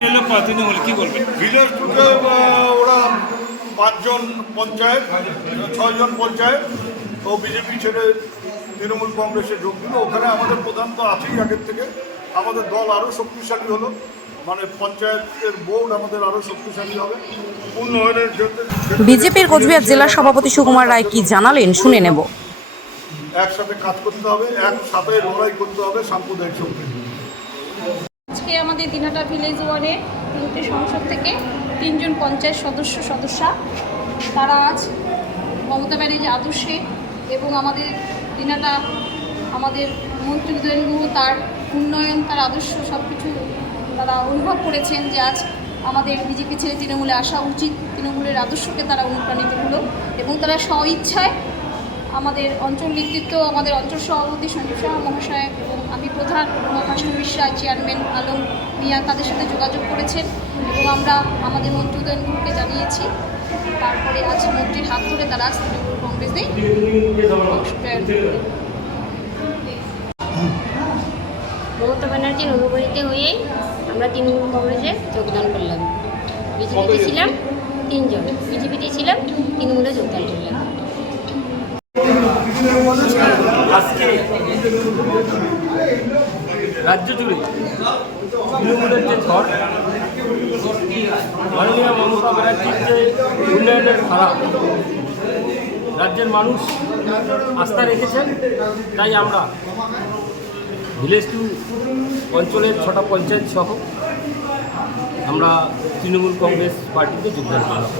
কি বলবেন? ভিলেজ টুতে ওরা 5 জন পঞ্চায়েত 6 জন পঞ্চায়েত ও বিজেপি ছেড়ে তৃণমূল কংগ্রেসে যোগ দিল। ওখানে আমাদের প্রধান তো আছেই আগের থেকে, আমাদের দল আরও শক্তিশালী হলো, মানে পঞ্চায়েতের বোর্ড আমাদের আরও শক্তিশালী হবে। উন্নয়নের বিজেপির কোচবিহার জেলা সভাপতি সুকুমার রায় কি জানালেন শুনে নেব। একসাথে কাজ করতে হবে, একসাথে লড়াই করতে হবে সাম্প্রদায়িক শক্তি। আজকে আমাদের দিনহাটা ভিলেজ ওয়ার্ডে 3টে সংসদ থেকে 3 জন পঞ্চায়েত সদস্যা তারা আজ মমতা ব্যানার্জির আদর্শে এবং আমাদের দিনহাটা আমাদের মন্ত্রী উদয়ন গুহ তার উন্নয়ন তার আদর্শ সব কিছু তারা অনুভব করেছেন যে আজ আমাদের বিজেপি ছেড়ে তৃণমূলে আসা উচিত। তৃণমূলের আদর্শকে তারা অনুপ্রাণিত হলো এবং তারা স্বইচ্ছায় আমাদের অঞ্চল নেতৃত্ব, আমাদের অঞ্চল সভাপতি সঞ্জীব সাহা মহাশয় এবং আমি প্রধান ভাস্কর মিশ্রা, চেয়ারম্যান আলম মিয়া তাদের সাথে যোগাযোগ করেছেন এবং আমরা আমাদের মন্ত্রী উদয়ন গুহকে জানিয়েছি। তারপরে আজ মন্ত্রীর হাত ধরে তারা তৃণমূল কংগ্রেসে মমতা ব্যানার্জির অনুপ্রাণিত হয়েই আমরা তৃণমূল কংগ্রেসে যোগদান করলাম। বিজেপিতে ছিলাম 3 জন, বিজেপিতে ছিলাম, তৃণমূলে যোগদান করলাম। আজকে রাজ্য জুড়ে তৃণমূলের যে ঝড়, মাননীয় মমতা ব্যানার্জির যে উন্নয়নের ধারা, রাজ্যের মানুষ আস্থা রেখেছেন। তাই আমরা ভিলেজ 2 অঞ্চলের 6টা পঞ্চায়েত সহ আমরা তৃণমূল কংগ্রেস পার্টিতে যোগদান করলাম।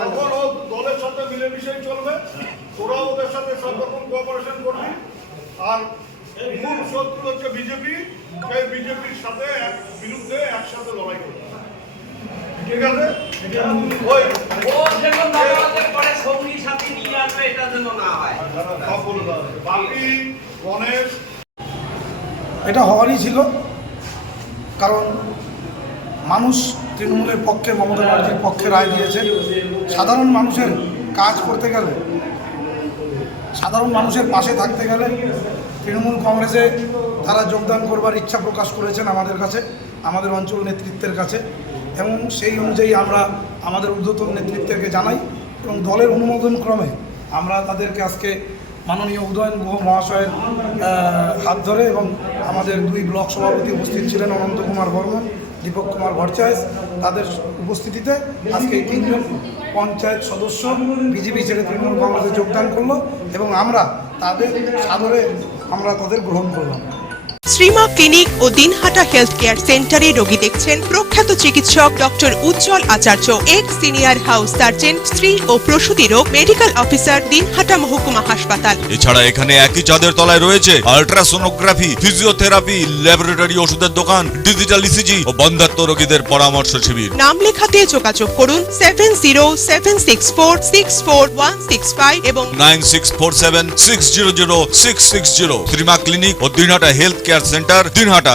তখন ও দলের সাথে মিলেমিশেই চলবে, তোরা ওদের সাথে সব রকম কোঅপারেশন করবি। আর মূল শত্রু হচ্ছে বিজেপি, সেই বিজেপির সাথে বিরুদ্ধে একসাথে লড়াই করবে, ঠিক আছে? ওই সঙ্গী সাথী নিয়ে আসবে, এটা যেন না হয়। বাকি গণেশ এটা হওয়ারই ছিল, কারণ মানুষ তৃণমূলের পক্ষে, মমতা ব্যানার্জির পক্ষে রায় দিয়েছে। সাধারণ মানুষের কাজ করতে গেলে, সাধারণ মানুষের পাশে থাকতে গেলে তৃণমূল কংগ্রেসে তারা যোগদান করবার ইচ্ছা প্রকাশ করেছেন আমাদের কাছে, আমাদের অঞ্চল নেতৃত্বের কাছে, এবং সেই অনুযায়ী আমরা আমাদের ঊর্ধ্বতন নেতৃত্বকে জানাই এবং দলের অনুমোদন ক্রমে আমরা তাদেরকে আজকে মাননীয় উদয়ন গুহ মহাশয়ের হাত ধরে এবং আমাদের 2 ব্লক সভাপতি উপস্থিত ছিলেন, অনন্ত কুমার বর্মন, দীপক কুমার ভট্টাচার্য, তাদের উপস্থিতিতে আজকে 3 জন পঞ্চায়েত সদস্য বিজেপি ছেড়ে তৃণমূল কংগ্রেসে যোগদান করলো এবং আমরা তাদের সাদরে আমরা তাদের গ্রহণ করলাম। শ্রীমা ক্লিনিক ও দিনহাটা হেলথ কেয়ার সেন্টারে রোগী দেখছেন প্রখ্যাত চিকিৎসক ডক্টর উজ্জ্বল আচার্য, এক্স সিনিয়র হাউস সার্জন, স্ত্রী ও প্রসূতি রোগ মেডিকেল অফিসার, দিনহাটা মহকুমা হাসপাতাল। এছাড়া এখানে একই চাঁদের তলায় রয়েছে আল্ট্রাসোনোগ্রাফি, ফিজিওথেরাপি, ল্যাবরেটরি, ওষুধের দোকান, ডিজিটাল ইসিজি ও বন্ধ্যাত্ব রোগীদের পরামর্শ শিবির। নাম লেখাতে যোগাযোগ করুন 7076464165 এবং 9647600660। শ্রীমা ক্লিনিক ও Dinhata health care centre, Dinhata.